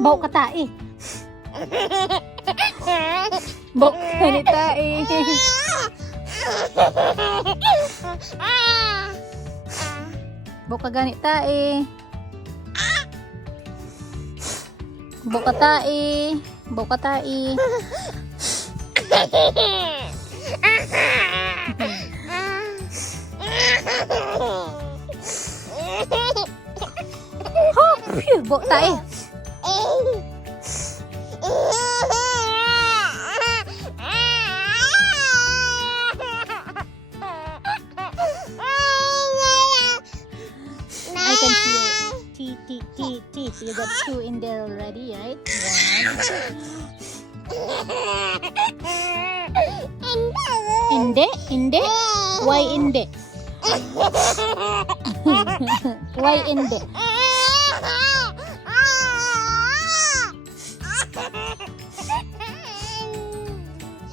Bau ka tae. Bau ka ni tae. Bau ka gani tae. Bau ka tae. Bau ka tae. Oh, phew, bau tae. I can see your teeth. You got 2 in there already, right? 1. Inde? Why inde? Why inde?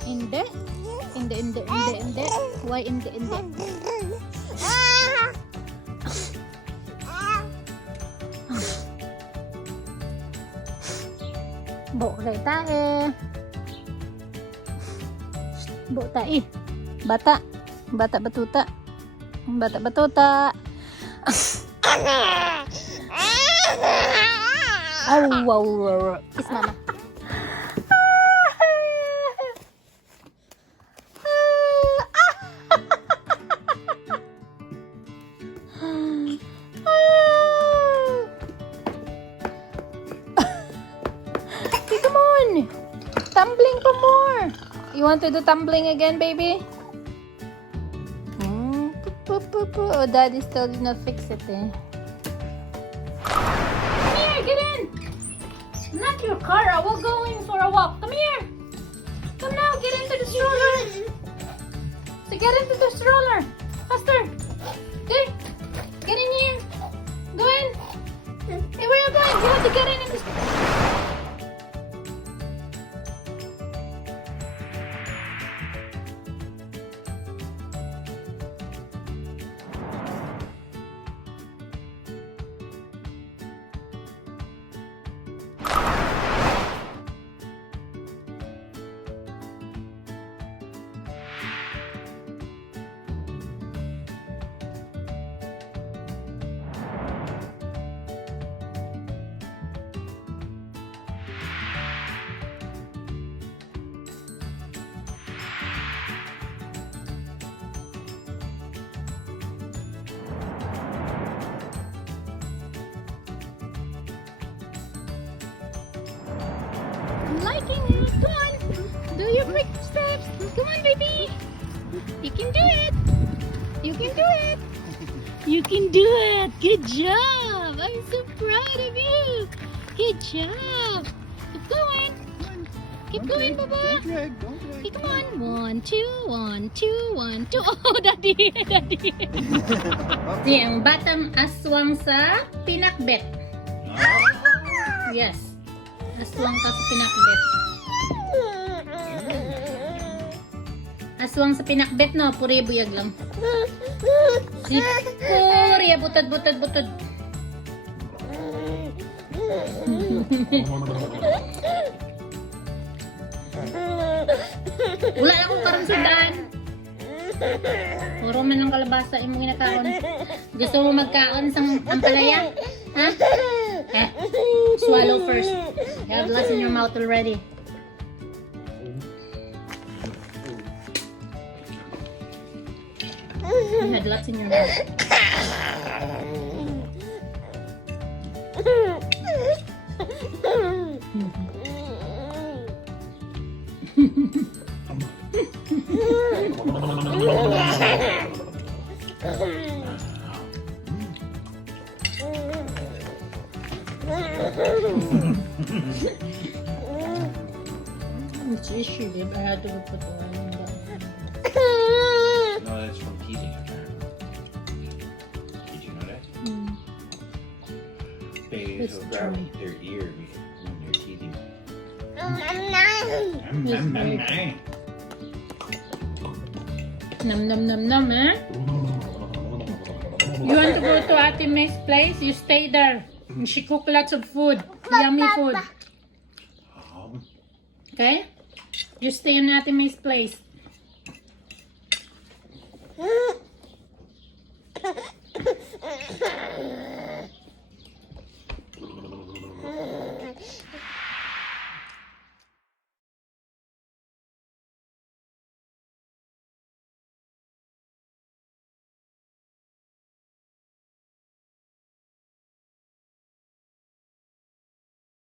Inde? Why inde? Bộ gầy tae. Bộ tae. Bata batuta. Bata batuta. Wow. Kiss mama. Tumbling for more. You want to do tumbling again, baby? Oh, Daddy still did not fix it. Come here, get in. Not your car. We're going for a walk. Come here. Come now, get into the stroller. So get into the stroller. Faster. Okay. Get in here. Go in. Hey, where are you going? You have to get in the stroller. I'm liking it. Come on. Do your quick steps. Come on, baby. You can do it. You can do it. You can do it. Good job. I'm so proud of you. Good job. Keep going. Keep going, Baba. Okay, come on. 1, 2, 1, 2, 1, 2. Oh, Daddy. Daddy. Ito ang batang aswang sa Pinakbet. Yes. Aswang ka sa Pinakbet. Aswang sa Pinakbet, no? Puri buyag lang. Si Puri, butod. Wala na akong karang sudaan. Puro man ng kalabasa yung mga ginakaon. Gusto mo magkaon sa ampalaya? Ha? Eh, swallow first. You have lots in your mouth already. You had lots in your mouth. Which issue, babe? I had to go put the oil in that. No, that's from teething, apparently. Did you know that? Babies will grab their ear when they're teething. Nom nom nom nom, eh? You want to go to Ate May's place? You stay there. She cook lots of food. Yummy food. Okay? You stay in Ate May's place.